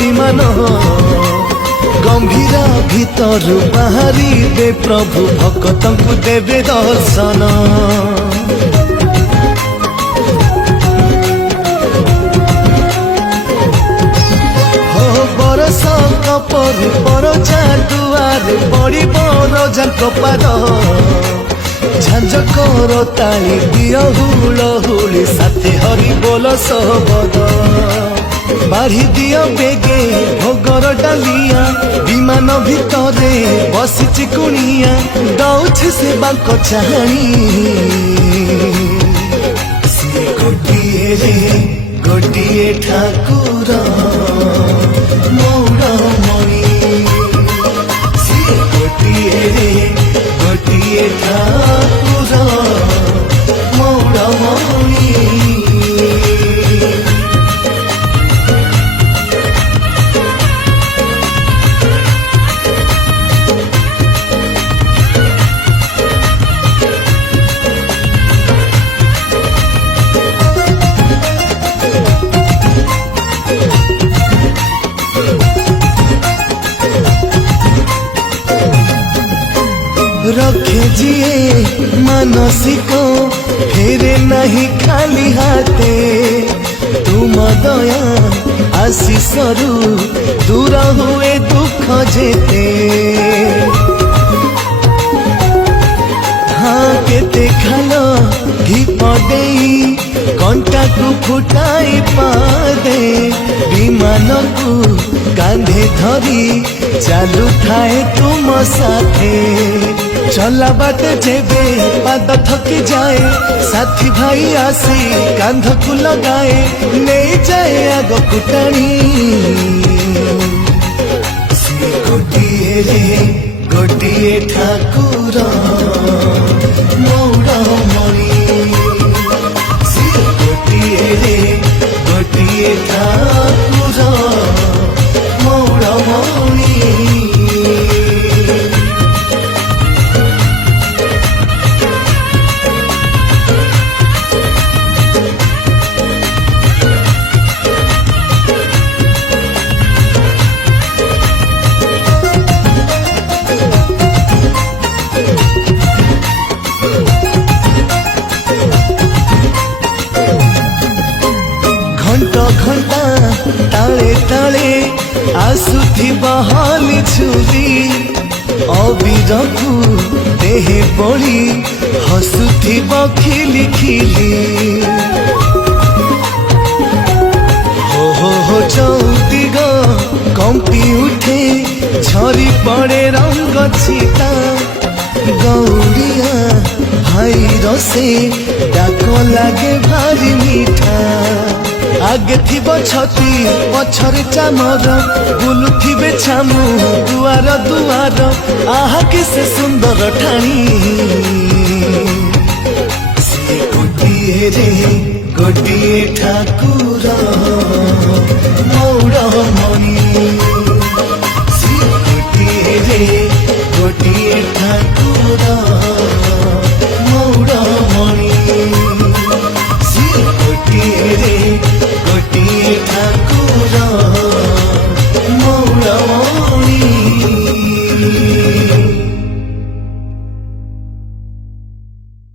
विमान गंभीर भीतर बाहरी दे प्रभु भक्त को देवे दर्शन हो बरस कपर पर दुआर बड़ी बर जाक पाद झांझ कर ताली दिय हुल हुली साथे हरि बोल सहबद बाढ़ी दिय बेगे भोगर डालिया विमान भितरे बसी कुणिया दौछ से बाक चाहणी सी गोटिए रे गोटिए ठाकुर मौड़मणि सी गोटिए रे गोटिए ठाकुर मौड़मणि रखे जिए मानसिक फेरे नहीं खाली हाथे तुम दया आशीष दूर हुए दुख जेते हाँ केते खाल घीप देई कंटा को फुटाई पादे विमान को कांधे धरी चालू थाए तुम साथे चला बाटे जेबे पाद थकी जाए साथी भाई आसी कांध को लगाए ले जाए आग कुटाणी सी गोटिए रे गोटिए ठाकुर मौड़मणि सी गोटिए रे गोटिए ठाकुर मौड़मणि घंटा ताले ताले आसुथिबा हली छुरी अबिरकु देहे बड़ी हसुथिबा खिली खिली हो चौदिग कंपी उठे झरी पड़े रंग छिटा गौरिया भाई रसे डाक लागे भारी मीठा आगे थिब छती पछरे चामर बुलुथिबे छामु दुआर दुआर आहा किसे सुंदर ठाणी सी गोटिए रे गोटिए ठाकुर मौड़मणि।